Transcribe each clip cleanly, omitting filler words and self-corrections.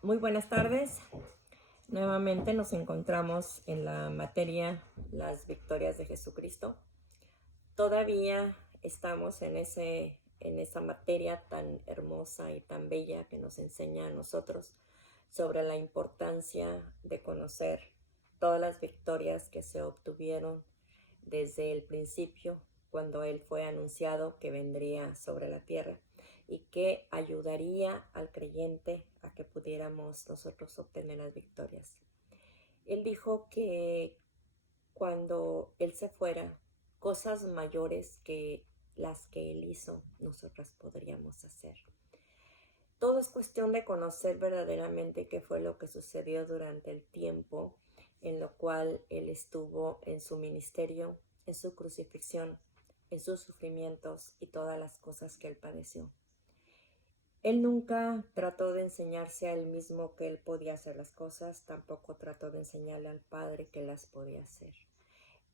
Muy buenas tardes. Nuevamente nos encontramos en la materia Las victorias de Jesucristo. Todavía estamos en esa materia tan hermosa y tan bella que nos enseña a nosotros sobre la importancia de conocer todas las victorias que se obtuvieron desde el principio, cuando Él fue anunciado que vendría sobre la tierra y que ayudaría al creyente a que pudiéramos nosotros obtener las victorias. Él dijo que cuando Él se fuera, cosas mayores que las que Él hizo, nosotras podríamos hacer. Todo es cuestión de conocer verdaderamente qué fue lo que sucedió durante el tiempo en lo cual Él estuvo en su ministerio, en su crucifixión, en sus sufrimientos y todas las cosas que Él padeció. Él nunca trató de enseñarse a Él mismo que Él podía hacer las cosas, tampoco trató de enseñarle al Padre que las podía hacer.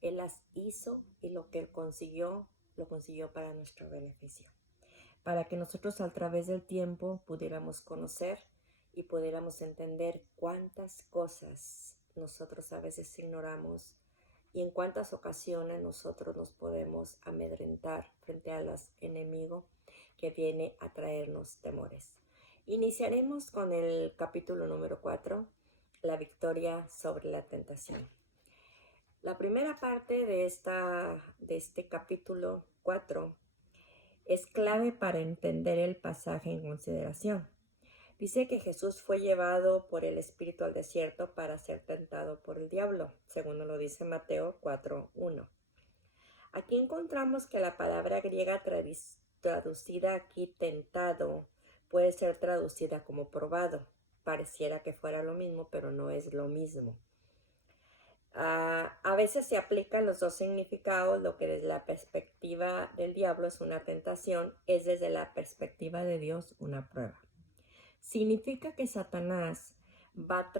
Él las hizo y lo que Él consiguió, lo consiguió para nuestro beneficio, para que nosotros a través del tiempo pudiéramos conocer y pudiéramos entender cuántas cosas nosotros a veces ignoramos y en cuántas ocasiones nosotros nos podemos amedrentar frente al enemigo que viene a traernos temores. Iniciaremos con el capítulo número 4, la victoria sobre la tentación. La primera parte de este capítulo 4 es clave para entender el pasaje en consideración. Dice que Jesús fue llevado por el Espíritu al desierto para ser tentado por el diablo, según lo dice Mateo 4:1. Aquí encontramos que la palabra griega traducida aquí tentado puede ser traducida como probado. Pareciera que fuera lo mismo, pero no es lo mismo. A veces se aplican los dos significados. Lo que desde la perspectiva del diablo es una tentación, es desde la perspectiva de Dios una prueba. Significa que Satanás va a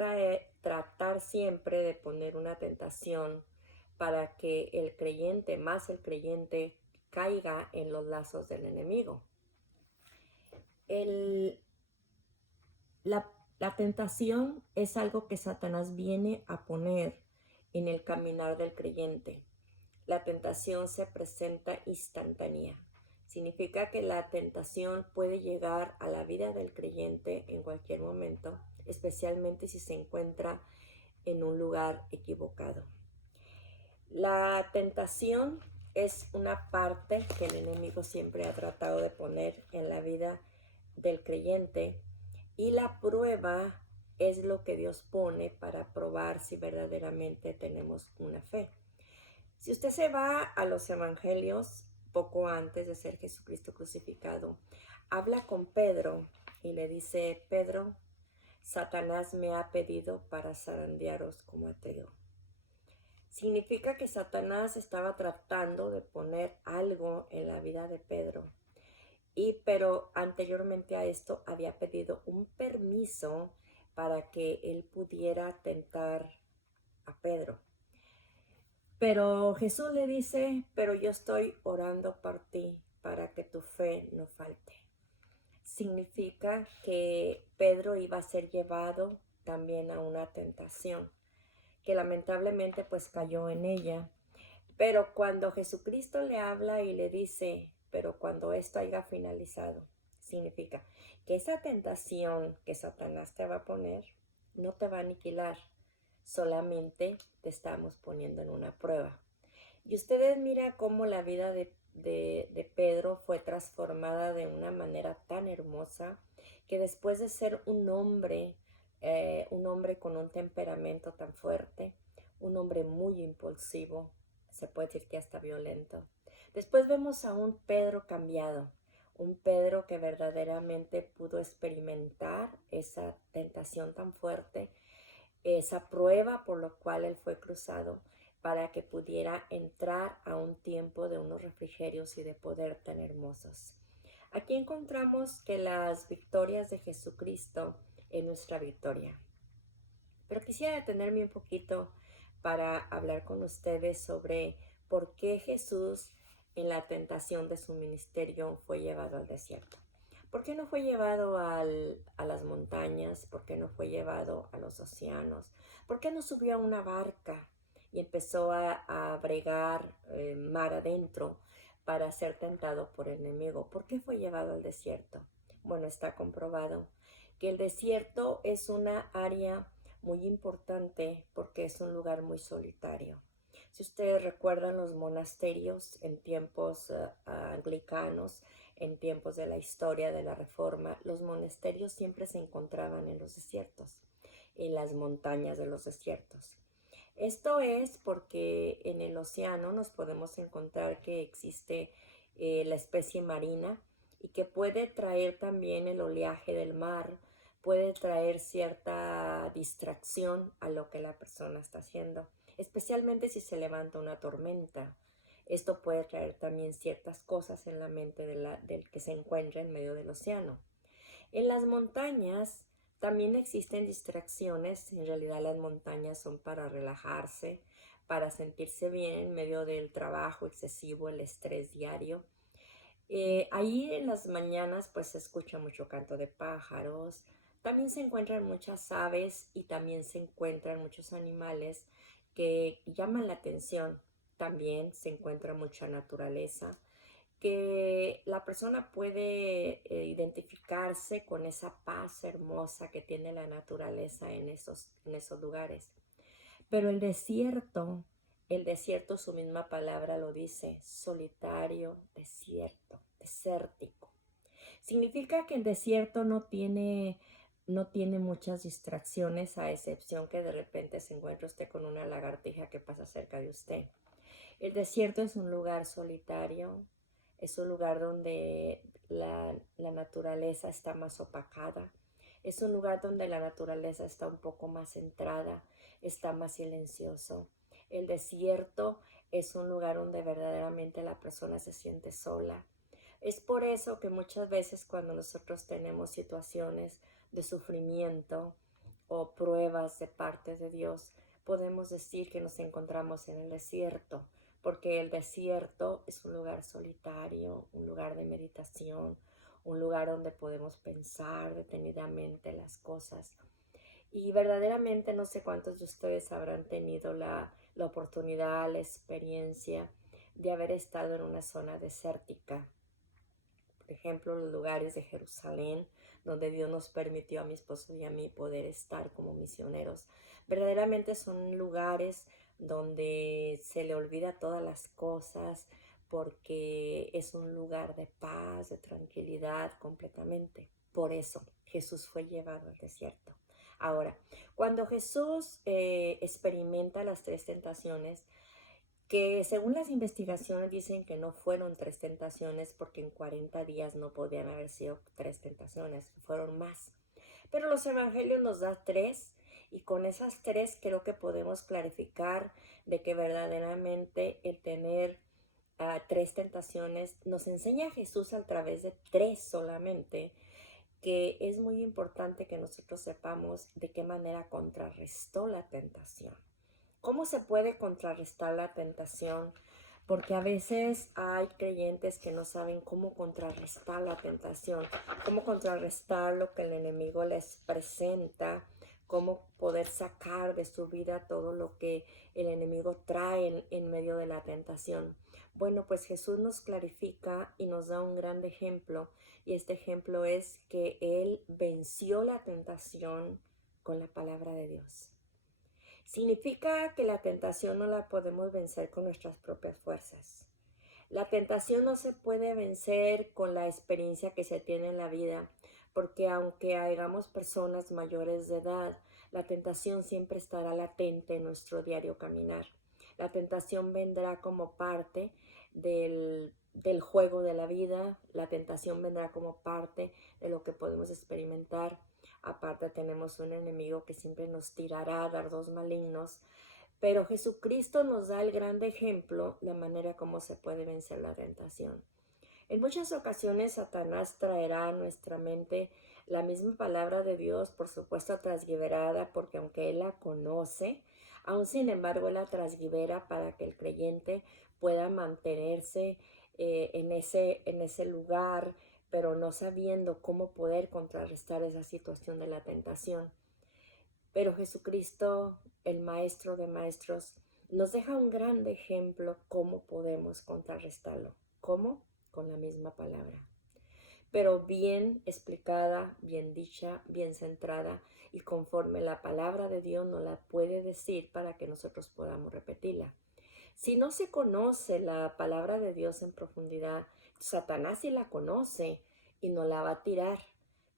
tratar siempre de poner una tentación para que el creyente, más el creyente, caiga en los lazos del enemigo. La tentación es algo que Satanás viene a poner en el caminar del creyente. La tentación se presenta instantánea. Significa que la tentación puede llegar a la vida del creyente en cualquier momento, especialmente si se encuentra en un lugar equivocado. La tentación es una parte que el enemigo siempre ha tratado de poner en la vida del creyente, y la prueba es lo que Dios pone para probar si verdaderamente tenemos una fe. Si usted se va a los evangelios, poco antes de ser Jesucristo crucificado, habla con Pedro y le dice: Pedro, Satanás me ha pedido para zarandearos como a trigo. Significa que Satanás estaba tratando de poner algo en la vida de Pedro, pero anteriormente a esto había pedido un permiso para que él pudiera tentar a Pedro. Pero Jesús le dice: pero yo estoy orando por ti para que tu fe no falte. Significa que Pedro iba a ser llevado también a una tentación, que lamentablemente pues cayó en ella. Pero cuando Jesucristo le habla y le dice: pero cuando esto haya finalizado, significa que esa tentación que Satanás te va a poner no te va a aniquilar, solamente te estamos poniendo en una prueba. Y ustedes miran cómo la vida de Pedro fue transformada de una manera tan hermosa, que después de ser un hombre con un temperamento tan fuerte, un hombre muy impulsivo, se puede decir que hasta violento, después vemos a un Pedro cambiado, un Pedro que verdaderamente pudo experimentar esa tentación tan fuerte, esa prueba por lo cual él fue cruzado, para que pudiera entrar a un tiempo de unos refrigerios y de poder tan hermosos. Aquí encontramos que las victorias de Jesucristo es nuestra victoria. Pero quisiera detenerme un poquito para hablar con ustedes sobre por qué Jesús en la tentación de su ministerio fue llevado al desierto. ¿Por qué no fue llevado a las montañas? ¿Por qué no fue llevado a los océanos? ¿Por qué no subió a una barca y empezó a bregar mar adentro para ser tentado por el enemigo? ¿Por qué fue llevado al desierto? Bueno, está comprobado que el desierto es una área muy importante porque es un lugar muy solitario. Si ustedes recuerdan los monasterios en tiempos anglicanos, en tiempos de la historia de la Reforma, los monasterios siempre se encontraban en los desiertos, en las montañas de los desiertos. Esto es porque en el océano nos podemos encontrar que existe la especie marina y que puede traer también el oleaje del mar, puede traer cierta distracción a lo que la persona está haciendo, especialmente si se levanta una tormenta. Esto puede traer también ciertas cosas en la mente del que se encuentra en medio del océano. En las montañas también existen distracciones. En realidad las montañas son para relajarse, para sentirse bien en medio del trabajo excesivo, el estrés diario. Ahí en las mañanas pues se escucha mucho canto de pájaros, también se encuentran muchas aves y también se encuentran muchos animales que llaman la atención. También se encuentra mucha naturaleza que la persona puede identificarse con esa paz hermosa que tiene la naturaleza en esos lugares. Pero el desierto, su misma palabra lo dice, solitario, desierto, desértico. Significa que el desierto no tiene muchas distracciones, a excepción que de repente se encuentre usted con una lagartija que pasa cerca de usted. El desierto es un lugar solitario, es un lugar donde la naturaleza está más opacada, es un lugar donde la naturaleza está un poco más centrada, está más silencioso. El desierto es un lugar donde verdaderamente la persona se siente sola. Es por eso que muchas veces cuando nosotros tenemos situaciones de sufrimiento o pruebas de parte de Dios, podemos decir que nos encontramos en el desierto, porque el desierto es un lugar solitario, un lugar de meditación, un lugar donde podemos pensar detenidamente las cosas. Y verdaderamente no sé cuántos de ustedes habrán tenido la oportunidad, la experiencia de haber estado en una zona desértica. Por ejemplo, los lugares de Jerusalén, donde Dios nos permitió a mi esposo y a mí poder estar como misioneros. Verdaderamente son lugares donde se le olvida todas las cosas porque es un lugar de paz, de tranquilidad completamente. Por eso Jesús fue llevado al desierto. Ahora, cuando Jesús experimenta las tres tentaciones, que según las investigaciones dicen que no fueron tres tentaciones porque en 40 días no podían haber sido tres tentaciones, fueron más. Pero los evangelios nos dan tres y con esas tres creo que podemos clarificar de que verdaderamente el tener tres tentaciones nos enseña a Jesús a través de tres solamente, que es muy importante que nosotros sepamos de qué manera contrarrestó la tentación. ¿Cómo se puede contrarrestar la tentación? Porque a veces hay creyentes que no saben cómo contrarrestar la tentación, cómo contrarrestar lo que el enemigo les presenta, cómo poder sacar de su vida todo lo que el enemigo trae en medio de la tentación. Bueno, pues Jesús nos clarifica y nos da un gran ejemplo, y este ejemplo es que Él venció la tentación con la palabra de Dios. Significa que la tentación no la podemos vencer con nuestras propias fuerzas. La tentación no se puede vencer con la experiencia que se tiene en la vida, porque aunque hayamos personas mayores de edad, la tentación siempre estará latente en nuestro diario caminar. La tentación vendrá como parte del juego de la vida, la tentación vendrá como parte de lo que podemos experimentar. Aparte tenemos un enemigo que siempre nos tirará dardos malignos, pero Jesucristo nos da el gran ejemplo, la manera como se puede vencer la tentación. En muchas ocasiones Satanás traerá a nuestra mente la misma palabra de Dios, por supuesto transgiberada, porque aunque Él la conoce, aún sin embargo Él la transgibera para que el creyente pueda mantenerse en ese lugar, pero no sabiendo cómo poder contrarrestar esa situación de la tentación. Pero Jesucristo, el Maestro de Maestros, nos deja un gran ejemplo cómo podemos contrarrestarlo. ¿Cómo? Con la misma palabra, pero bien explicada, bien dicha, bien centrada y conforme la palabra de Dios nos la puede decir para que nosotros podamos repetirla. Si no se conoce la palabra de Dios en profundidad, Satanás sí la conoce y nos la va a tirar.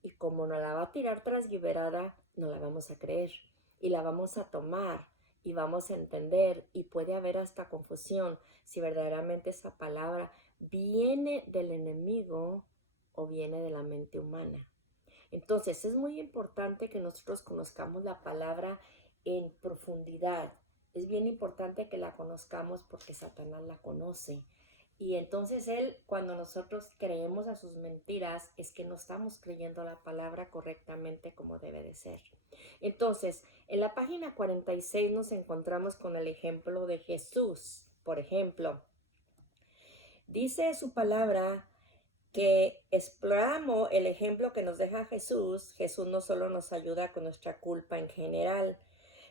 Y como nos la va a tirar transliberada, no la vamos a creer y la vamos a tomar y vamos a entender y puede haber hasta confusión si verdaderamente esa palabra viene del enemigo o viene de la mente humana. Entonces es muy importante que nosotros conozcamos la palabra en profundidad. Es bien importante que la conozcamos porque Satanás la conoce. Y entonces él, cuando nosotros creemos a sus mentiras, es que no estamos creyendo la palabra correctamente como debe de ser. Entonces, en la página 46 nos encontramos con el ejemplo de Jesús. Por ejemplo, dice su palabra que exploramos el ejemplo que nos deja Jesús. Jesús no solo nos ayuda con nuestra culpa en general,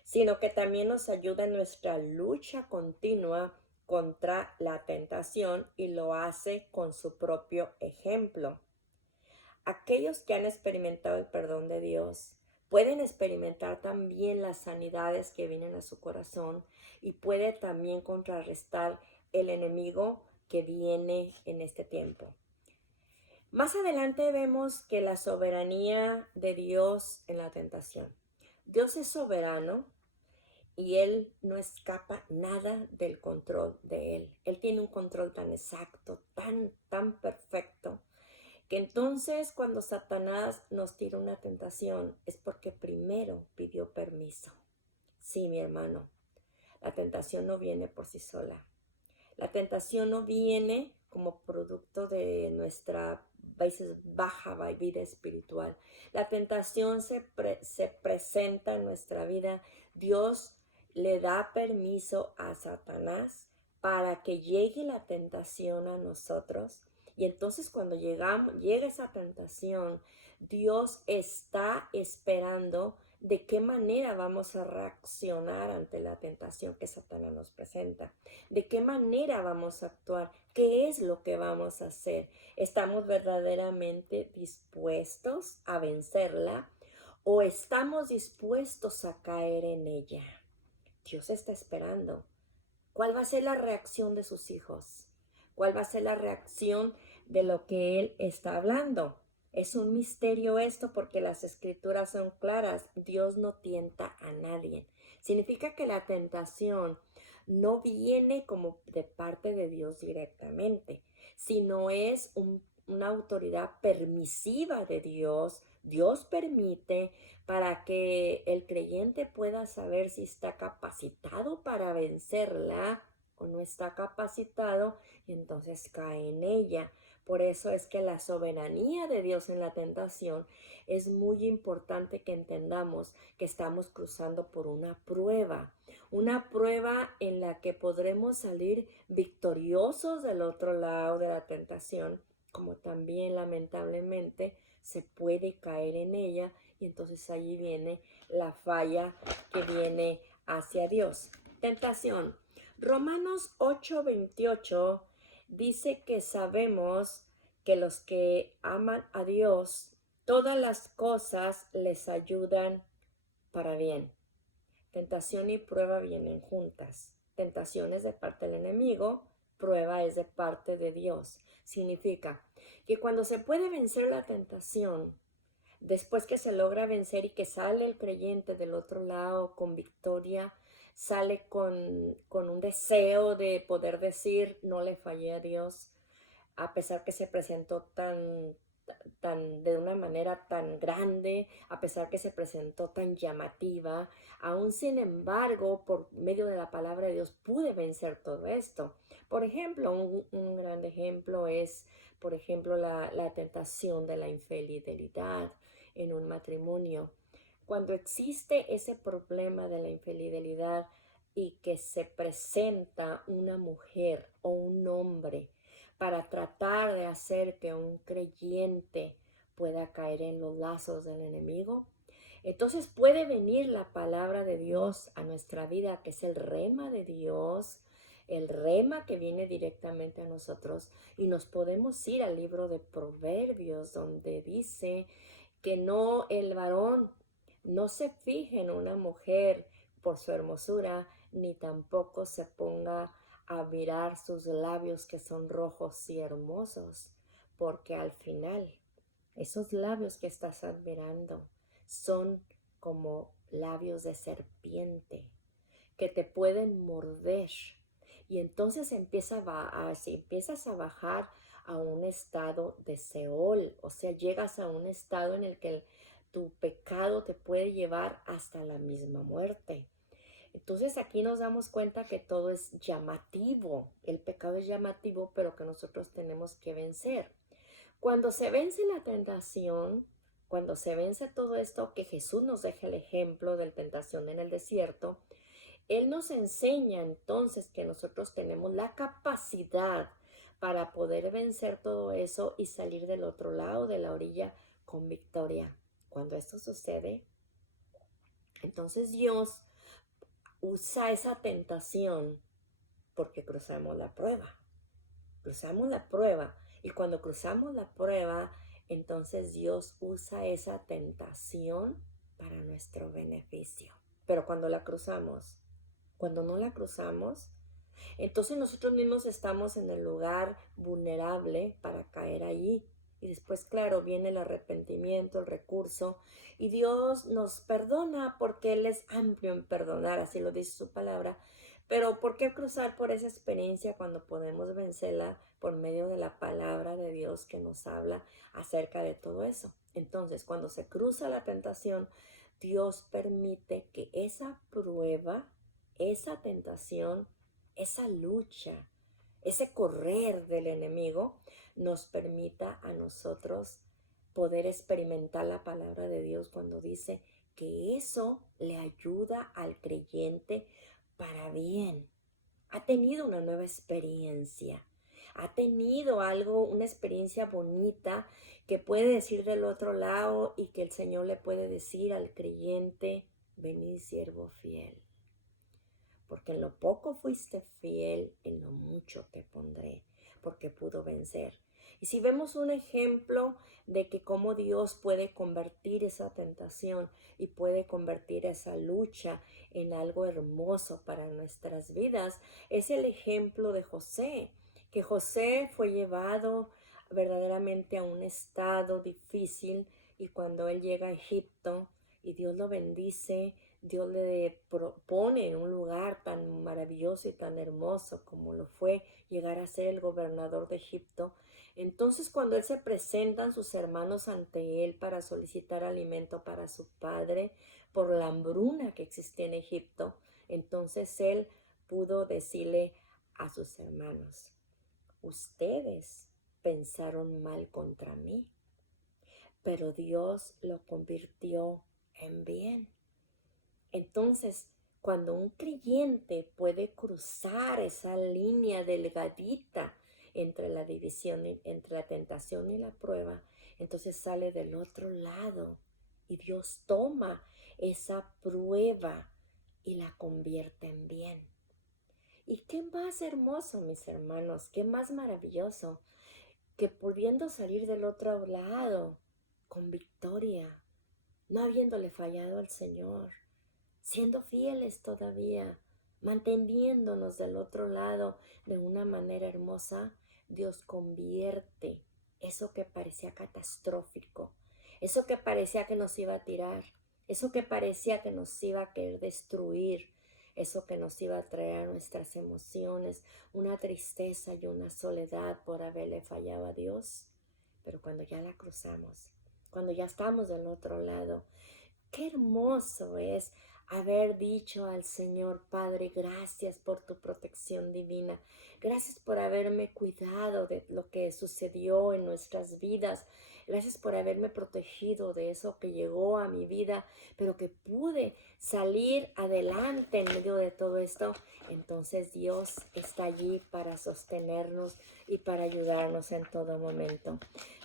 sino que también nos ayuda en nuestra lucha continua contra la tentación y lo hace con su propio ejemplo. Aquellos que han experimentado el perdón de Dios pueden experimentar también las sanidades que vienen a su corazón y puede también contrarrestar el enemigo que viene en este tiempo. Más adelante vemos que la soberanía de Dios en la tentación. Dios es soberano y Él no escapa nada del control de Él. Él tiene un control tan exacto, tan perfecto, que entonces cuando Satanás nos tira una tentación es porque primero pidió permiso. Sí, mi hermano, la tentación no viene por sí sola. La tentación no viene como producto de nuestra a veces baja vida espiritual. La tentación se presenta en nuestra vida. Dios le da permiso a Satanás para que llegue la tentación a nosotros. Y entonces cuando llega esa tentación, Dios está esperando de qué manera vamos a reaccionar ante la tentación que Satanás nos presenta. ¿De qué manera vamos a actuar? ¿Qué es lo que vamos a hacer? ¿Estamos verdaderamente dispuestos a vencerla o estamos dispuestos a caer en ella? Dios está esperando. ¿Cuál va a ser la reacción de sus hijos? ¿Cuál va a ser la reacción de lo que Él está hablando? Es un misterio esto porque las escrituras son claras. Dios no tienta a nadie. Significa que la tentación no viene como de parte de Dios directamente, sino es una autoridad permisiva de Dios. Dios permite para que el creyente pueda saber si está capacitado para vencerla o no está capacitado y entonces cae en ella. Por eso es que la soberanía de Dios en la tentación es muy importante que entendamos que estamos cruzando por una prueba en la que podremos salir victoriosos del otro lado de la tentación, como también lamentablemente se puede caer en ella y entonces allí viene la falla que viene hacia Dios. Tentación. Romanos 8:28 dice que sabemos que los que aman a Dios, todas las cosas les ayudan para bien. Tentación y prueba vienen juntas. Tentación es de parte del enemigo, prueba es de parte de Dios. Significa que cuando se puede vencer la tentación, después que se logra vencer y que sale el creyente del otro lado con victoria, sale con un deseo de poder decir, no le fallé a Dios, a pesar que se presentó de una manera tan grande, a pesar que se presentó tan llamativa, aún sin embargo, por medio de la palabra de Dios pude vencer todo esto. Por ejemplo, un gran ejemplo es, por ejemplo, la tentación de la infidelidad en un matrimonio. Cuando existe ese problema de la infidelidad y que se presenta una mujer o un hombre para tratar de hacer que un creyente pueda caer en los lazos del enemigo. Entonces puede venir la palabra de Dios a nuestra vida, que es el rema de Dios, el rema que viene directamente a nosotros, y nos podemos ir al libro de Proverbios, donde dice que no, el varón no se fije en una mujer por su hermosura, ni tampoco se ponga a mirar sus labios que son rojos y hermosos, porque al final esos labios que estás admirando son como labios de serpiente que te pueden morder. Y entonces si empiezas a bajar a un estado de Seol, o sea, llegas a un estado en el que tu pecado te puede llevar hasta la misma muerte. Entonces aquí nos damos cuenta que todo es llamativo, el pecado es llamativo, pero que nosotros tenemos que vencer. Cuando se vence la tentación, cuando se vence todo esto, que Jesús nos deja el ejemplo de la tentación en el desierto, Él nos enseña entonces que nosotros tenemos la capacidad para poder vencer todo eso y salir del otro lado de la orilla con victoria. Cuando esto sucede, entonces Dios usa esa tentación porque cruzamos la prueba. Cruzamos la prueba. Y cuando cruzamos la prueba, entonces Dios usa esa tentación para nuestro beneficio. Pero cuando la cruzamos, cuando no la cruzamos, entonces nosotros mismos estamos en el lugar vulnerable para caer allí. Y después, claro, viene el arrepentimiento, el recurso, y Dios nos perdona porque Él es amplio en perdonar, así lo dice su palabra. Pero ¿por qué cruzar por esa experiencia cuando podemos vencerla por medio de la palabra de Dios que nos habla acerca de todo eso? Entonces, cuando se cruza la tentación, Dios permite que esa prueba, esa tentación, esa lucha, ese correr del enemigo nos permita a nosotros poder experimentar la palabra de Dios cuando dice que eso le ayuda al creyente para bien. Ha tenido una nueva experiencia, ha tenido algo, una experiencia bonita que puede decir del otro lado y que el Señor le puede decir al creyente: venid siervo fiel, porque en lo poco fuiste fiel, en lo mucho te pondré, porque pudo vencer. Y si vemos un ejemplo de que cómo Dios puede convertir esa tentación y puede convertir esa lucha en algo hermoso para nuestras vidas, es el ejemplo de José, que José fue llevado verdaderamente a un estado difícil, y cuando él llega a Egipto y Dios lo bendice, Dios le pone en un lugar tan maravilloso y tan hermoso como lo fue llegar a ser el gobernador de Egipto. Entonces, cuando él se presentan sus hermanos ante él para solicitar alimento para su padre por la hambruna que existía en Egipto, entonces él pudo decirle a sus hermanos: ustedes pensaron mal contra mí, pero Dios lo convirtió en bien. Entonces, cuando un creyente puede cruzar esa línea delgadita entre la división, entre la tentación y la prueba, entonces sale del otro lado y Dios toma esa prueba y la convierte en bien. ¿Y qué más hermoso, mis hermanos? ¿Qué más maravilloso que pudiendo salir del otro lado con victoria, no habiéndole fallado al Señor, siendo fieles todavía, manteniéndonos del otro lado de una manera hermosa? Dios convierte eso que parecía catastrófico, eso que parecía que nos iba a tirar, eso que parecía que nos iba a querer destruir, eso que nos iba a traer a nuestras emociones una tristeza y una soledad por haberle fallado a Dios. Pero cuando ya la cruzamos, cuando ya estamos del otro lado, qué hermoso es haber dicho al Señor, Padre, gracias por tu protección divina. Gracias por haberme cuidado de lo que sucedió en nuestras vidas. Gracias por haberme protegido de eso que llegó a mi vida, pero que pude salir adelante en medio de todo esto. Entonces Dios está allí para sostenernos y para ayudarnos en todo momento.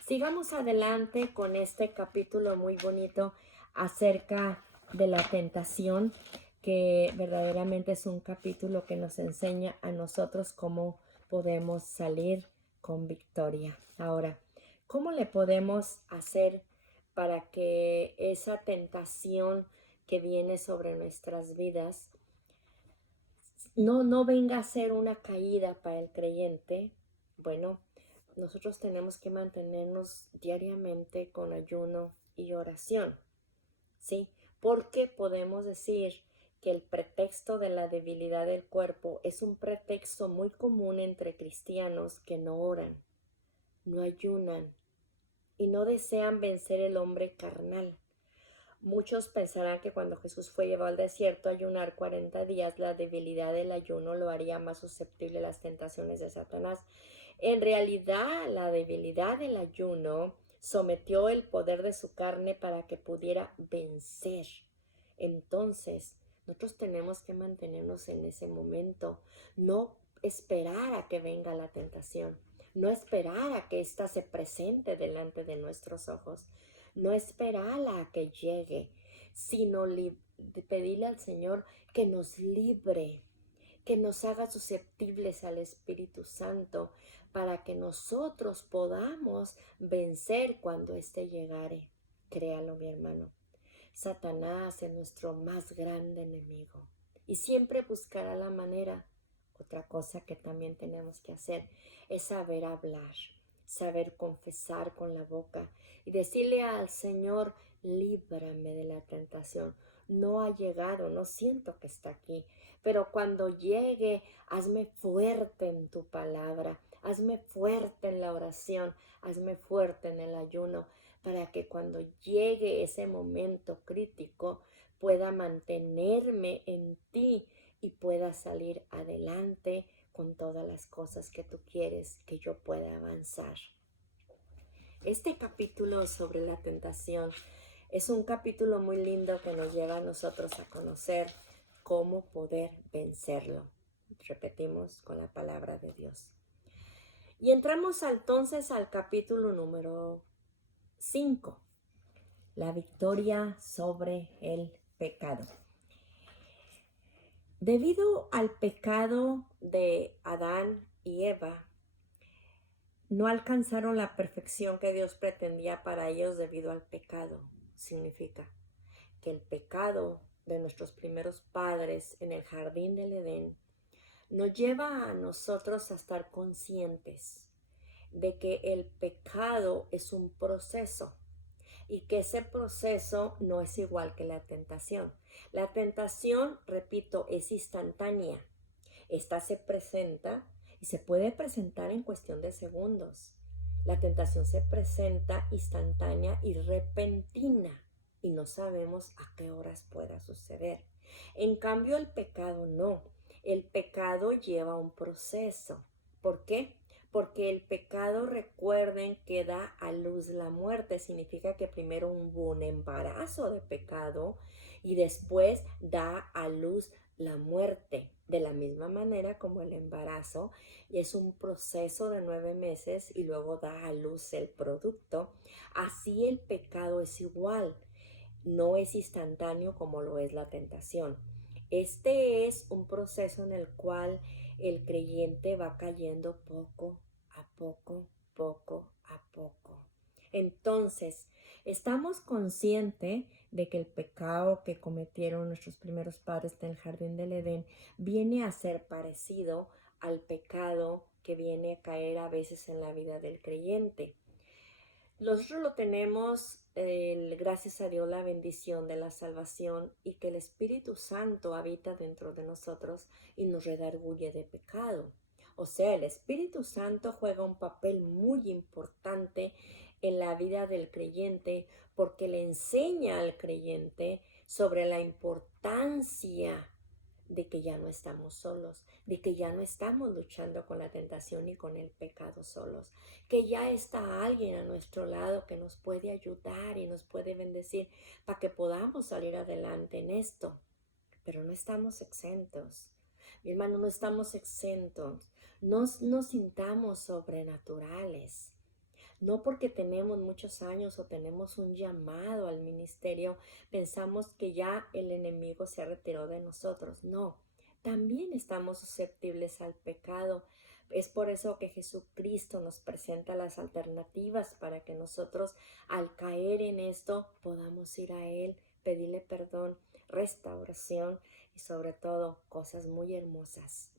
Sigamos adelante con este capítulo muy bonito acerca de la tentación, que verdaderamente es un capítulo que nos enseña a nosotros cómo podemos salir con victoria. Ahora, ¿cómo le podemos hacer para que esa tentación que viene sobre nuestras vidas no venga a ser una caída para el creyente? Bueno, nosotros tenemos que mantenernos diariamente con ayuno y oración, ¿sí? Porque podemos decir que el pretexto de la debilidad del cuerpo es un pretexto muy común entre cristianos que no oran, no ayunan y no desean vencer el hombre carnal. Muchos pensarán que cuando Jesús fue llevado al desierto a ayunar 40 días, la debilidad del ayuno lo haría más susceptible a las tentaciones de Satanás. En realidad, la debilidad del ayuno sometió el poder de su carne para que pudiera vencer. Entonces, nosotros tenemos que mantenernos en ese momento, no esperar a que venga la tentación, no esperar a que ésta se presente delante de nuestros ojos, no esperarla a que llegue, sino pedirle al Señor que nos libre, que nos haga susceptibles al Espíritu Santo, para que nosotros podamos vencer cuando éste llegare. Créalo, mi hermano. Satanás es nuestro más grande enemigo y siempre buscará la manera. Otra cosa que también tenemos que hacer es saber hablar, saber confesar con la boca y decirle al Señor, líbrame de la tentación. No ha llegado, no siento que está aquí, pero cuando llegue, hazme fuerte en tu palabra, hazme fuerte en la oración, hazme fuerte en el ayuno, para que cuando llegue ese momento crítico pueda mantenerme en ti y pueda salir adelante con todas las cosas que tú quieres que yo pueda avanzar. Este capítulo sobre la tentación es un capítulo muy lindo que nos lleva a nosotros a conocer cómo poder vencerlo. Repetimos con la palabra de Dios. Y entramos entonces al capítulo número 5. La victoria sobre el pecado. Debido al pecado de Adán y Eva, no alcanzaron la perfección que Dios pretendía para ellos debido al pecado. Significa que el pecado de nuestros primeros padres en el jardín del Edén nos lleva a nosotros a estar conscientes de que el pecado es un proceso y que ese proceso no es igual que la tentación. La tentación, repito, es instantánea. Esta se presenta y se puede presentar en cuestión de segundos. La tentación se presenta instantánea y repentina y no sabemos a qué horas pueda suceder. En cambio, el pecado no. El pecado lleva un proceso. ¿Por qué? Porque el pecado, recuerden, que da a luz la muerte. Significa que primero hubo un embarazo de pecado y después da a luz la muerte. De la misma manera como el embarazo es un proceso de 9 meses y luego da a luz el producto, así el pecado es igual. No es instantáneo como lo es la tentación. Este es un proceso en el cual el creyente va cayendo poco a poco, poco a poco. Entonces, estamos conscientes de que el pecado que cometieron nuestros primeros padres en el jardín del Edén viene a ser parecido al pecado que viene a caer a veces en la vida del creyente. Nosotros lo tenemos, gracias a Dios, la bendición de la salvación y que el Espíritu Santo habita dentro de nosotros y nos redarguye de pecado. O sea, el Espíritu Santo juega un papel muy importante en la vida del creyente porque le enseña al creyente sobre la importancia de que ya no estamos solos, de que ya no estamos luchando con la tentación y con el pecado solos, que ya está alguien a nuestro lado que nos puede ayudar y nos puede bendecir para que podamos salir adelante en esto. Pero no estamos exentos. Mi hermano, no estamos exentos. No nos sintamos sobrenaturales. No porque tenemos muchos años o tenemos un llamado al ministerio, pensamos que ya el enemigo se retiró de nosotros. No, también estamos susceptibles al pecado. Es por eso que Jesucristo nos presenta las alternativas para que nosotros al caer en esto podamos ir a Él, pedirle perdón, restauración y sobre todo cosas muy hermosas.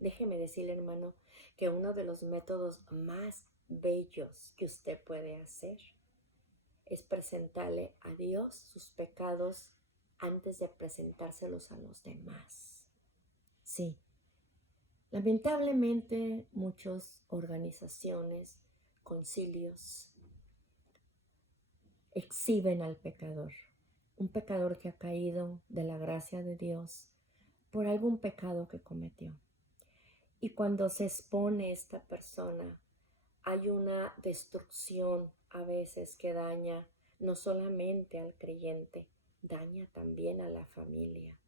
Déjeme decirle, hermano, que uno de los métodos más bellos que usted puede hacer es presentarle a Dios sus pecados antes de presentárselos a los demás. Sí, lamentablemente muchas organizaciones, concilios, exhiben al pecador, un pecador que ha caído de la gracia de Dios por algún pecado que cometió. Y cuando se expone esta persona, hay una destrucción a veces que daña no solamente al creyente, daña también a la familia.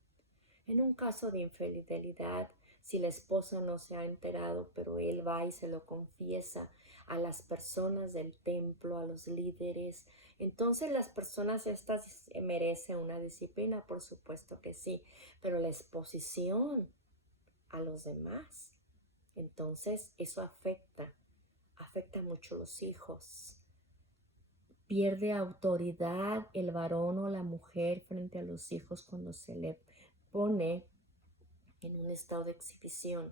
En un caso de infidelidad, si la esposa no se ha enterado, pero él va y se lo confiesa a las personas del templo, a los líderes, entonces las personas estas merecen una disciplina, por supuesto que sí, pero la exposición a los demás, entonces eso afecta mucho a los hijos. Pierde autoridad el varón o la mujer frente a los hijos cuando se le pone en un estado de exhibición.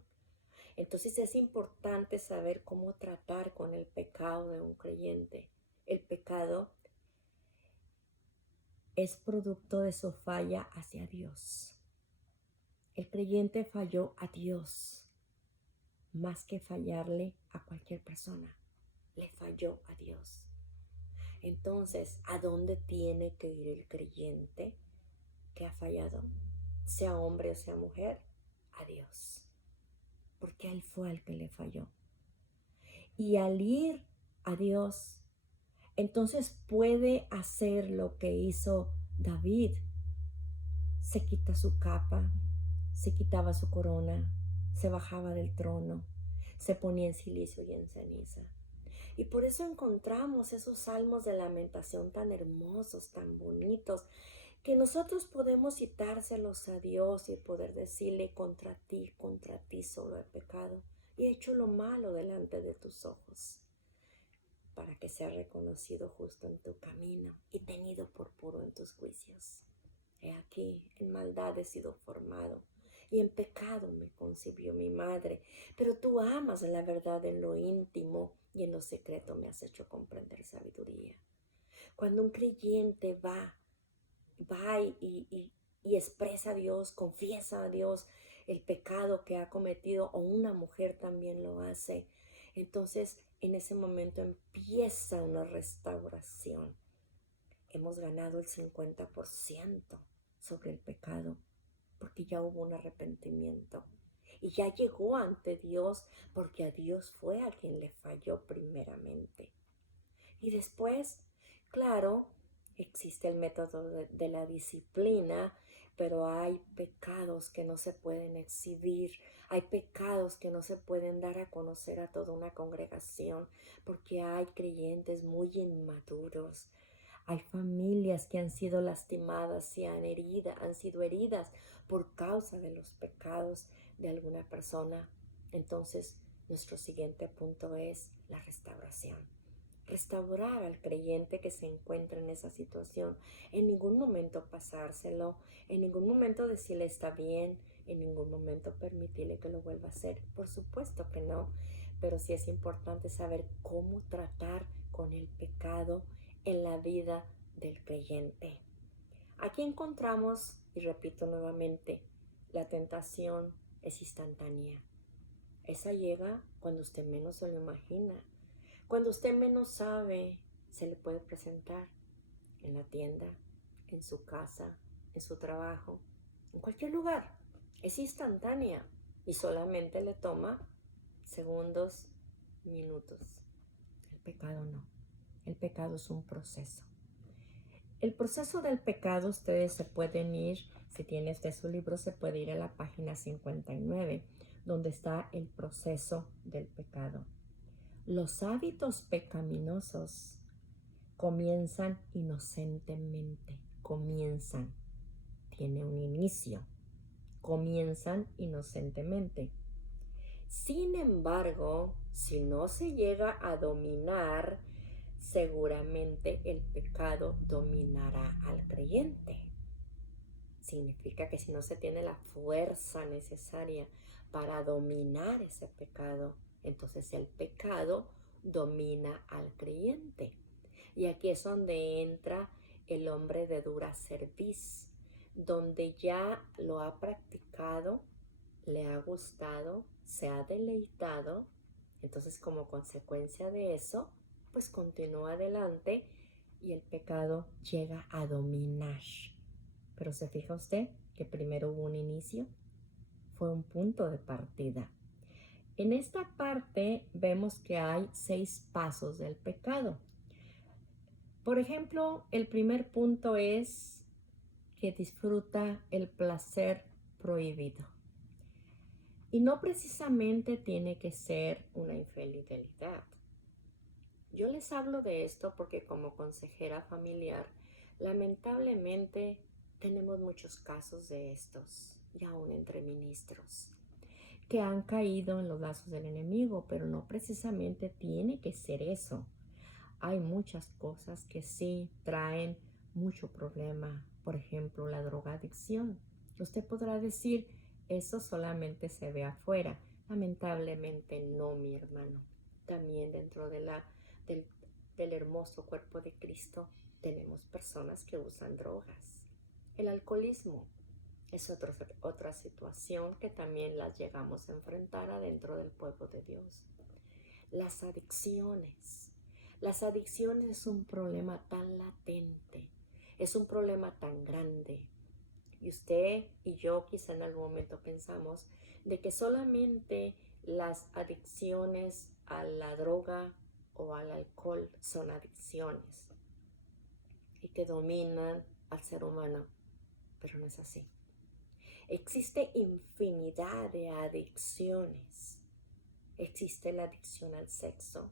Entonces es importante saber cómo tratar con el pecado de un creyente. El pecado es producto de su falla hacia Dios. El creyente falló a Dios más que fallarle a cualquier persona. Le falló a Dios. Entonces, ¿a dónde tiene que ir el creyente que ha fallado? Sea hombre o sea mujer, a Dios. Porque Él fue el que le falló. Y al ir a Dios, entonces puede hacer lo que hizo David. Se quita su capa, se quitaba su corona, se bajaba del trono, se ponía en silicio y en ceniza. Y por eso encontramos esos salmos de lamentación tan hermosos, tan bonitos, que nosotros podemos citárselos a Dios y poder decirle: contra ti solo he pecado y he hecho lo malo delante de tus ojos, para que sea reconocido justo en tu camino y tenido por puro en tus juicios. He aquí, en maldad he sido formado, y en pecado me concibió mi madre. Pero tú amas la verdad en lo íntimo, y en lo secreto me has hecho comprender sabiduría. Cuando un creyente va y expresa a Dios, confiesa a Dios el pecado que ha cometido, o una mujer también lo hace, entonces en ese momento empieza una restauración. Hemos ganado el 50% sobre el pecado, porque ya hubo un arrepentimiento y ya llegó ante Dios, porque a Dios fue a quien le falló primeramente. Y después, claro, existe el método de la disciplina, pero hay pecados que no se pueden exhibir, hay pecados que no se pueden dar a conocer a toda una congregación, porque hay creyentes muy inmaduros. Hay familias que han sido lastimadas y han sido heridas por causa de los pecados de alguna persona. Entonces, nuestro siguiente punto es la restauración. Restaurar al creyente que se encuentra en esa situación. En ningún momento pasárselo, en ningún momento decirle está bien, en ningún momento permitirle que lo vuelva a hacer. Por supuesto que no, pero sí es importante saber cómo tratar con el pecado en la vida del creyente. Aquí encontramos, y repito nuevamente, la tentación es instantánea. Esa llega cuando usted menos se lo imagina, cuando usted menos sabe se le puede presentar en la tienda, en su casa, en su trabajo, en cualquier lugar. Es instantánea y solamente le toma segundos, minutos. El pecado no. El pecado es un proceso. El proceso del pecado, ustedes se pueden ir, si tiene usted su libro, se puede ir a la página 59, donde está el proceso del pecado. Los hábitos pecaminosos comienzan inocentemente, tiene un inicio, comienzan inocentemente. Sin embargo, si no se llega a dominar, seguramente el pecado dominará al creyente. Significa que si no se tiene la fuerza necesaria para dominar ese pecado, entonces el pecado domina al creyente. Y aquí es donde entra el hombre de dura cerviz, donde ya lo ha practicado, le ha gustado, se ha deleitado. Entonces, como consecuencia de eso, pues continúa adelante y el pecado llega a dominar. Pero ¿se fija usted que primero hubo un inicio? Fue un punto de partida. En esta parte vemos que hay 6 pasos del pecado. Por ejemplo, el primer punto es que disfruta el placer prohibido. Y no precisamente tiene que ser una infidelidad. Yo les hablo de esto porque como consejera familiar, lamentablemente tenemos muchos casos de estos, y aún entre ministros, que han caído en los lazos del enemigo, pero no precisamente tiene que ser eso. Hay muchas cosas que sí traen mucho problema. Por ejemplo, la drogadicción. Usted podrá decir, eso solamente se ve afuera. Lamentablemente no, mi hermano. También dentro del hermoso cuerpo de Cristo tenemos personas que usan drogas. El alcoholismo es otra situación que también las llegamos a enfrentar adentro del pueblo de Dios. Las adicciones. Las adicciones es un problema tan latente, es un problema tan grande. Y usted y yo quizá en algún momento pensamos de que solamente las adicciones a la droga o al alcohol son adicciones y que dominan al ser humano, pero no es así. Existe infinidad de adicciones. Existe la adicción al sexo,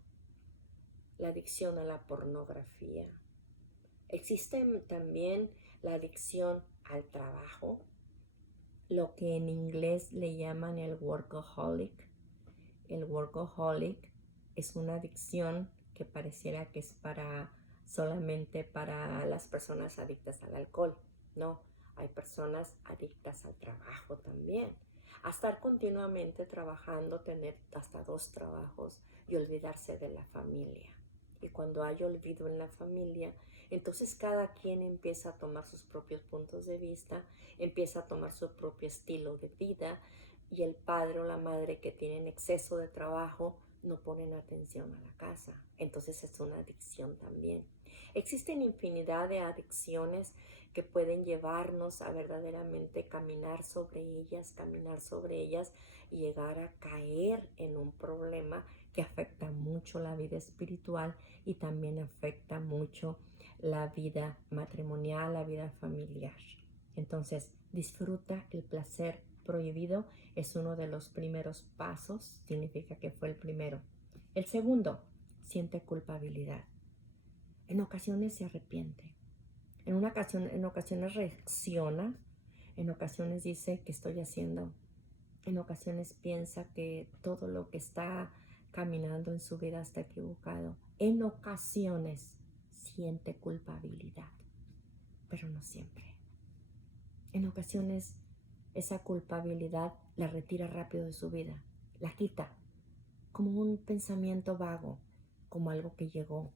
la adicción a la pornografía. Existe también la adicción al trabajo, lo que en inglés le llaman el workaholic. El workaholic es una adicción que pareciera que es solamente para las personas adictas al alcohol. No, hay personas adictas al trabajo también. A estar continuamente trabajando, tener hasta 2 trabajos y olvidarse de la familia. Y cuando hay olvido en la familia, entonces cada quien empieza a tomar sus propios puntos de vista, empieza a tomar su propio estilo de vida, y el padre o la madre que tienen exceso de trabajo no ponen atención a la casa. Entonces es una adicción también. Existen infinidad de adicciones que pueden llevarnos a verdaderamente caminar sobre ellas y llegar a caer en un problema que afecta mucho la vida espiritual y también afecta mucho la vida matrimonial, la vida familiar. Entonces, disfruta el placer prohibido es uno de los primeros pasos, significa que fue el primero. El segundo, siente culpabilidad. En ocasiones se arrepiente. En ocasiones reacciona. En ocasiones dice, ¿qué estoy haciendo? En ocasiones piensa que todo lo que está caminando en su vida está equivocado. En ocasiones siente culpabilidad, pero no siempre. En ocasiones esa culpabilidad la retira rápido de su vida, la quita, como un pensamiento vago, como algo que llegó.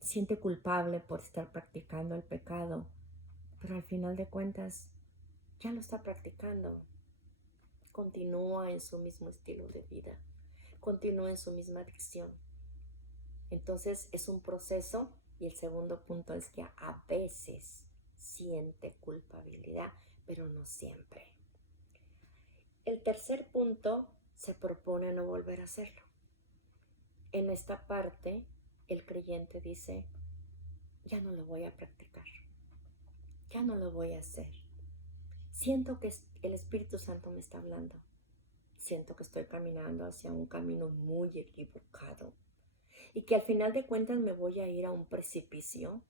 Siente culpable por estar practicando el pecado, pero al final de cuentas ya lo está practicando. Continúa en su mismo estilo de vida, continúa en su misma adicción. Entonces es un proceso Y el segundo punto es que a veces siente culpabilidad, pero no siempre. El tercer punto se propone no volver a hacerlo. En esta parte, el creyente dice, ya no lo voy a practicar, ya no lo voy a hacer. Siento que el Espíritu Santo me está hablando. Siento que estoy caminando hacia un camino muy equivocado y que al final de cuentas me voy a ir a un precipicio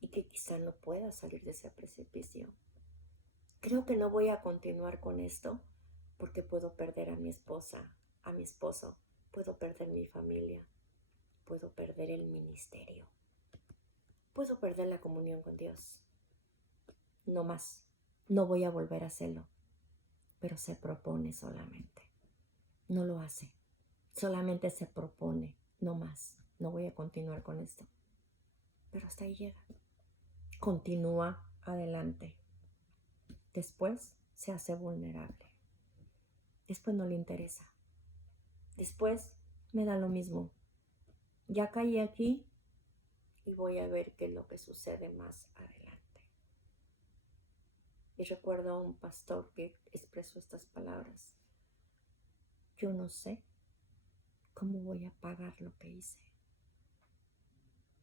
y que quizá no pueda salir de ese precipicio. Creo que no voy a continuar con esto porque puedo perder a mi esposa, a mi esposo, puedo perder mi familia, puedo perder el ministerio, puedo perder la comunión con Dios. No más, no voy a volver a hacerlo, pero se propone solamente. No lo hace, solamente se propone, no más, no voy a continuar con esto. Pero hasta ahí llega. Continúa adelante. Después se hace vulnerable. Después no le interesa. Después me da lo mismo. Ya caí aquí y voy a ver qué es lo que sucede más adelante. Y recuerdo a un pastor que expresó estas palabras. Yo no sé cómo voy a pagar lo que hice.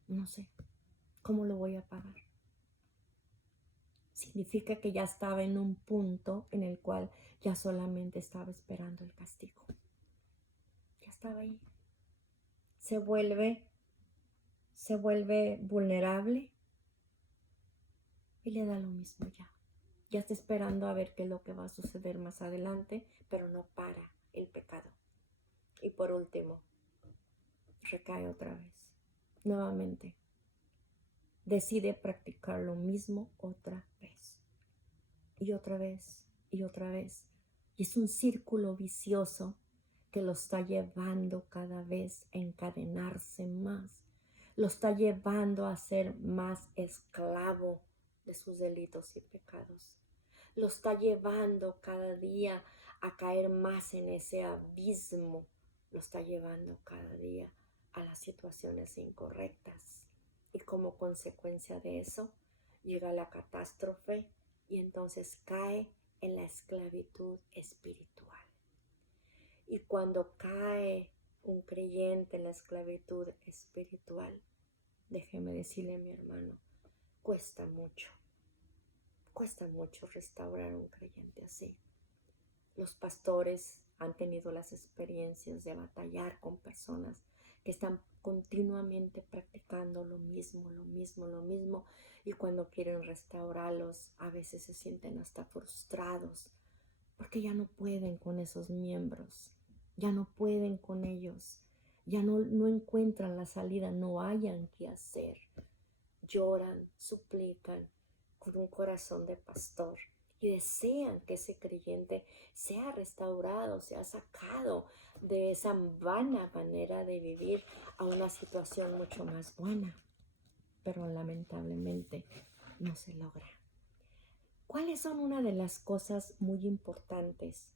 No sé cómo lo voy a pagar. Significa que ya estaba en un punto en el cual ya solamente estaba esperando el castigo. Ya estaba ahí. Se vuelve vulnerable y le da lo mismo ya. Ya está esperando a ver qué es lo que va a suceder más adelante, pero no para el pecado. Y por último, recae otra vez. Nuevamente, decide practicar lo mismo otra vez. Y otra vez, y otra vez. Y es un círculo vicioso que lo está llevando cada vez a encadenarse más. Lo está llevando a ser más esclavo de sus delitos y pecados. Lo está llevando cada día a caer más en ese abismo. Lo está llevando cada día a las situaciones incorrectas. Y como consecuencia de eso, llega la catástrofe y entonces cae en la esclavitud espiritual. Y cuando cae un creyente en la esclavitud espiritual, déjeme decirle a mi hermano, cuesta mucho restaurar a un creyente así. Los pastores han tenido las experiencias de batallar con personas que están continuamente practicando lo mismo, y cuando quieren restaurarlos a veces se sienten hasta frustrados porque ya no pueden con esos miembros, ya no pueden con ellos, ya no encuentran la salida, no hayan qué hacer. Lloran, suplican con un corazón de pastor y desean que ese creyente sea restaurado, sea sacado de esa vana manera de vivir a una situación mucho más buena, pero lamentablemente no se logra. ¿Cuáles son una de las cosas muy importantes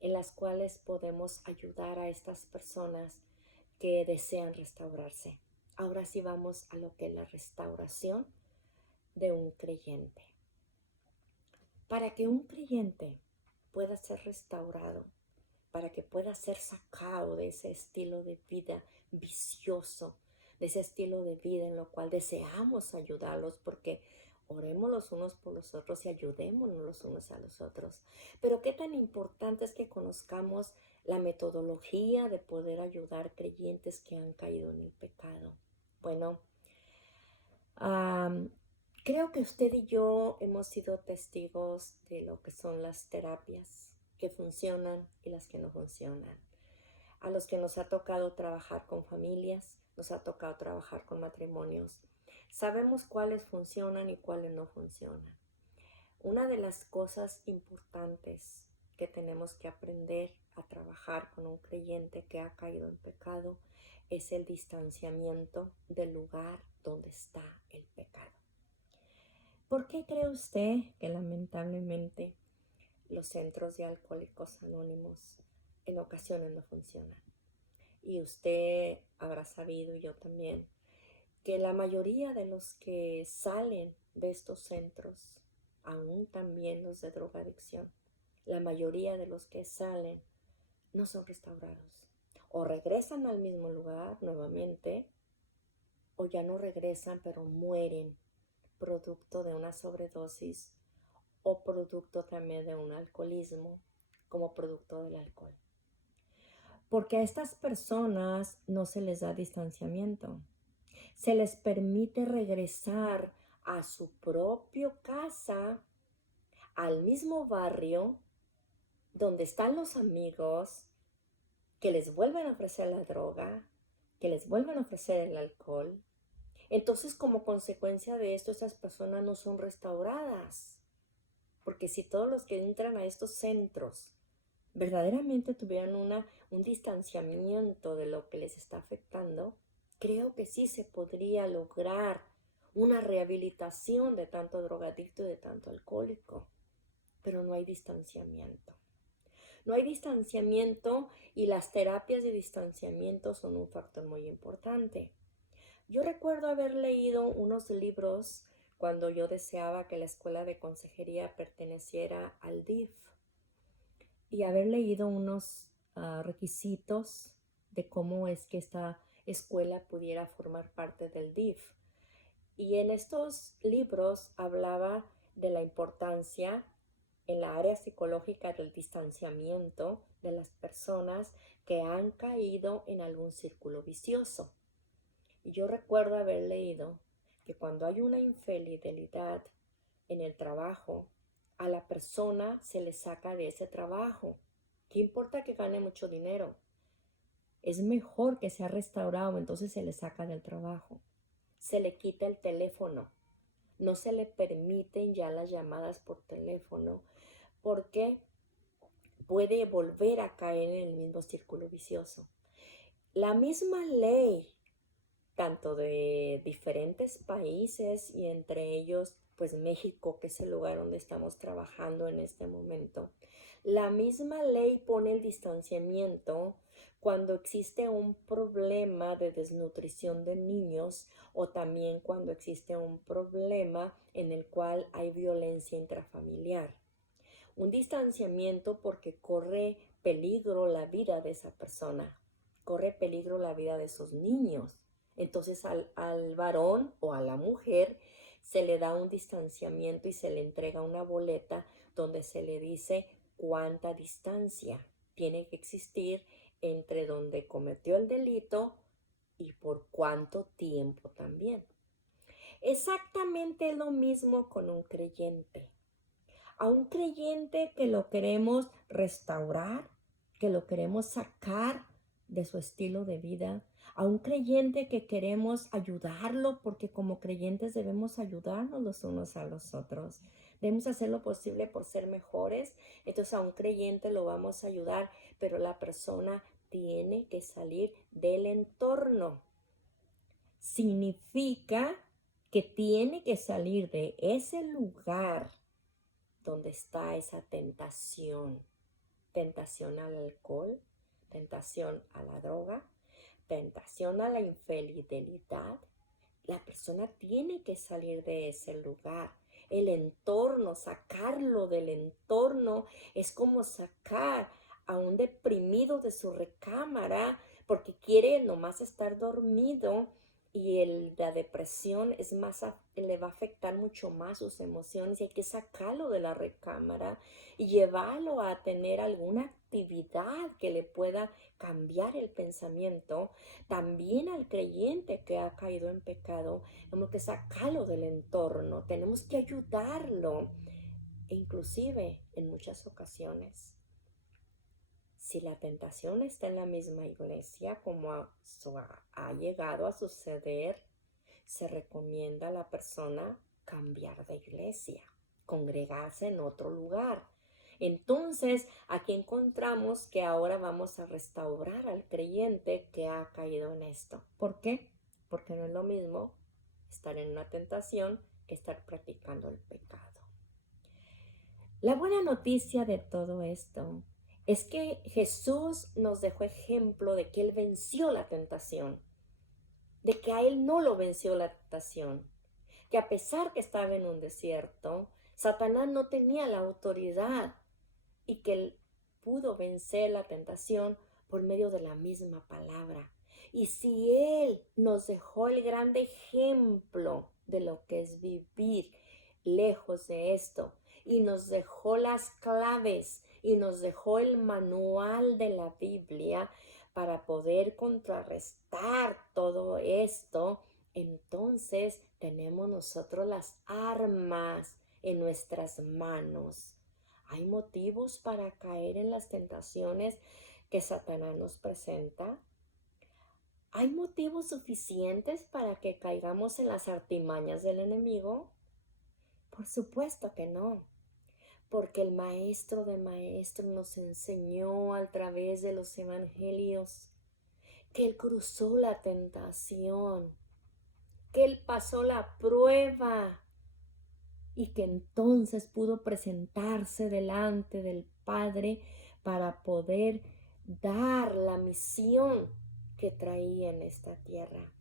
en las cuales podemos ayudar a estas personas que desean restaurarse? Ahora sí vamos a lo que es la restauración de un creyente. Para que un creyente pueda ser restaurado, para que pueda ser sacado de ese estilo de vida vicioso, de ese estilo de vida en lo cual deseamos ayudarlos, porque oremos los unos por los otros y ayudémonos los unos a los otros. Pero qué tan importante es que conozcamos la metodología de poder ayudar creyentes que han caído en el pecado. Bueno, creo que usted y yo hemos sido testigos de lo que son las terapias que funcionan y las que no funcionan. A los que nos ha tocado trabajar con familias, nos ha tocado trabajar con matrimonios, sabemos cuáles funcionan y cuáles no funcionan. Una de las cosas importantes que tenemos que aprender a trabajar con un creyente que ha caído en pecado es el distanciamiento del lugar donde está el pecado. ¿Por qué cree usted que lamentablemente los centros de alcohólicos anónimos en ocasiones no funcionan? Y usted habrá sabido, y yo también, que la mayoría de los que salen de estos centros, aún también los de drogadicción, la mayoría de los que salen no son restaurados. O regresan al mismo lugar nuevamente, o ya no regresan, pero mueren producto de una sobredosis o producto también de un alcoholismo como producto del alcohol. Porque a estas personas no se les da distanciamiento. Se les permite regresar a su propia casa, al mismo barrio, donde están los amigos, que les vuelven a ofrecer la droga, que les vuelven a ofrecer el alcohol. Entonces, como consecuencia de esto, estas personas no son restauradas. Porque si todos los que entran a estos centros verdaderamente tuvieran un distanciamiento de lo que les está afectando, creo que sí se podría lograr una rehabilitación de tanto drogadicto y de tanto alcohólico. Pero no hay distanciamiento. No hay distanciamiento y las terapias de distanciamiento son un factor muy importante. Yo recuerdo haber leído unos libros cuando yo deseaba que la escuela de consejería perteneciera al DIF y haber leído unos requisitos de cómo es que esta escuela pudiera formar parte del DIF. Y en estos libros hablaba de la importancia en la área psicológica del distanciamiento de las personas que han caído en algún círculo vicioso. Y yo recuerdo haber leído que cuando hay una infidelidad en el trabajo, a la persona se le saca de ese trabajo. ¿Qué importa que gane mucho dinero? Es mejor que sea restaurado, entonces se le saca del trabajo. Se le quita el teléfono. No se le permiten ya las llamadas por teléfono porque puede volver a caer en el mismo círculo vicioso. La misma ley, tanto de diferentes países y entre ellos pues México, que es el lugar donde estamos trabajando en este momento, la misma ley pone el distanciamiento cuando existe un problema de desnutrición de niños o también cuando existe un problema en el cual hay violencia intrafamiliar. Un distanciamiento porque corre peligro la vida de esa persona, corre peligro la vida de esos niños. Entonces al varón o a la mujer se le da un distanciamiento y se le entrega una boleta donde se le dice cuánta distancia tiene que existir entre donde cometió el delito y por cuánto tiempo también. Exactamente lo mismo con un creyente. A un creyente que lo queremos restaurar, que lo queremos sacar de su estilo de vida, a un creyente que queremos ayudarlo, porque como creyentes debemos ayudarnos los unos a los otros. Debemos hacer lo posible por ser mejores. Entonces a un creyente lo vamos a ayudar, pero la persona tiene que salir del entorno. Significa que tiene que salir de ese lugar donde está esa tentación. Tentación al alcohol, tentación a la droga, tentación a la infidelidad. La persona tiene que salir de ese lugar. El entorno, sacarlo del entorno es como sacar a un deprimido de su recámara porque quiere nomás estar dormido y la depresión le va a afectar mucho más sus emociones y hay que sacarlo de la recámara y llevarlo a tener alguna actividad que le pueda cambiar el pensamiento. También al creyente que ha caído en pecado, tenemos que sacarlo del entorno, tenemos que ayudarlo. E inclusive en muchas ocasiones, si la tentación está en la misma iglesia, como ha llegado a suceder, se recomienda a la persona cambiar de iglesia, congregarse en otro lugar. Entonces, aquí encontramos que ahora vamos a restaurar al creyente que ha caído en esto. ¿Por qué? Porque no es lo mismo estar en una tentación que estar practicando el pecado. La buena noticia de todo esto es que Jesús nos dejó ejemplo de que Él venció la tentación. de que a él no lo venció la tentación, que a pesar que estaba en un desierto, Satanás no tenía la autoridad y que él pudo vencer la tentación por medio de la misma palabra. Y si Él nos dejó el grande ejemplo de lo que es vivir lejos de esto, y nos dejó las claves, y nos dejó el manual de la Biblia para poder contrarrestar todo esto, entonces tenemos nosotros las armas en nuestras manos. Hay motivos para caer en las tentaciones que Satanás nos presenta. ¿Hay motivos suficientes para que caigamos en las artimañas del enemigo? Por supuesto que no, porque el Maestro de Maestros nos enseñó a través de los evangelios que Él cruzó la tentación, que Él pasó la prueba y que entonces pudo presentarse delante del Padre para poder dar la misión que traía en esta tierra.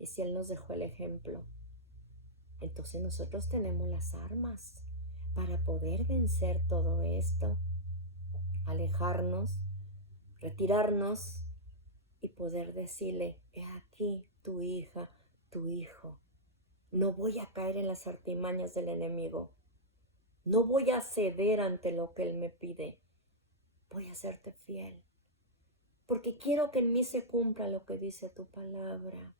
Y si Él nos dejó el ejemplo, entonces nosotros tenemos las armas para poder vencer todo esto, alejarnos, retirarnos y poder decirle: he aquí tu hija, tu hijo. No voy a caer en las artimañas del enemigo. No voy a ceder ante lo que Él me pide. Voy a serte fiel. Porque quiero que en mí se cumpla lo que dice tu palabra.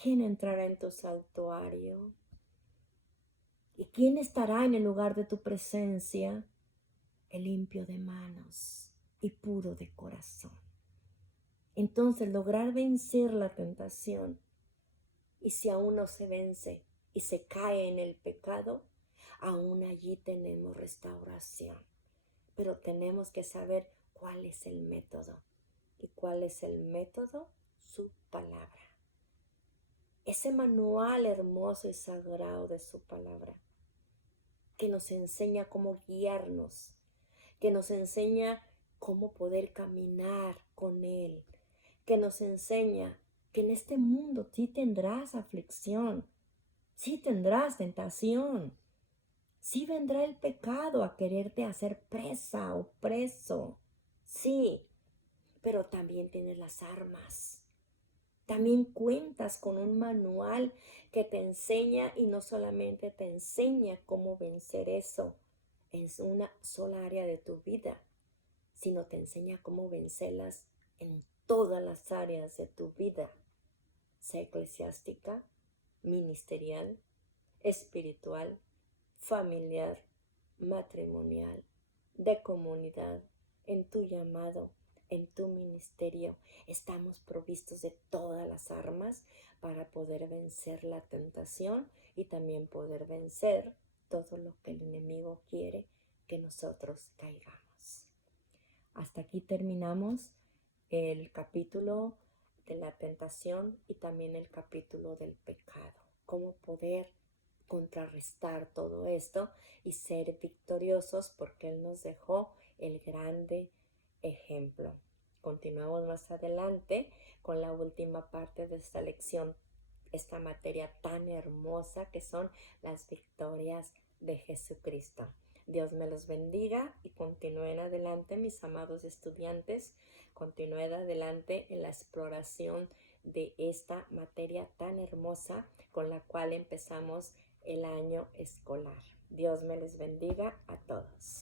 ¿Quién entrará en tu santuario? ¿Y quién estará en el lugar de tu presencia? El limpio de manos y puro de corazón. Entonces, lograr vencer la tentación. Y si aún no se vence y se cae en el pecado, aún allí tenemos restauración. Pero tenemos que saber cuál es el método. ¿Y cuál es el método? Su palabra. Ese manual hermoso y sagrado de su palabra, que nos enseña cómo guiarnos, que nos enseña cómo poder caminar con Él, que nos enseña que en este mundo sí tendrás aflicción, sí tendrás tentación, sí vendrá el pecado a quererte hacer presa o preso, sí, pero también tienes las armas. También cuentas con un manual que te enseña, y no solamente te enseña cómo vencer eso en una sola área de tu vida, sino te enseña cómo vencerlas en todas las áreas de tu vida, sea eclesiástica, ministerial, espiritual, familiar, matrimonial, de comunidad, en tu llamado, en tu ministerio. Estamos provistos de todas las armas para poder vencer la tentación y también poder vencer todo lo que el enemigo quiere que nosotros caigamos. Hasta aquí terminamos el capítulo de la tentación y también el capítulo del pecado. Cómo poder contrarrestar todo esto y ser victoriosos, porque Él nos dejó el grande ejemplo. Continuamos más adelante con la última parte de esta lección, esta materia tan hermosa que son las victorias de Jesucristo. Dios me los bendiga y continúen adelante, mis amados estudiantes. Continúen adelante en la exploración de esta materia tan hermosa con la cual empezamos el año escolar. Dios me les bendiga a todos.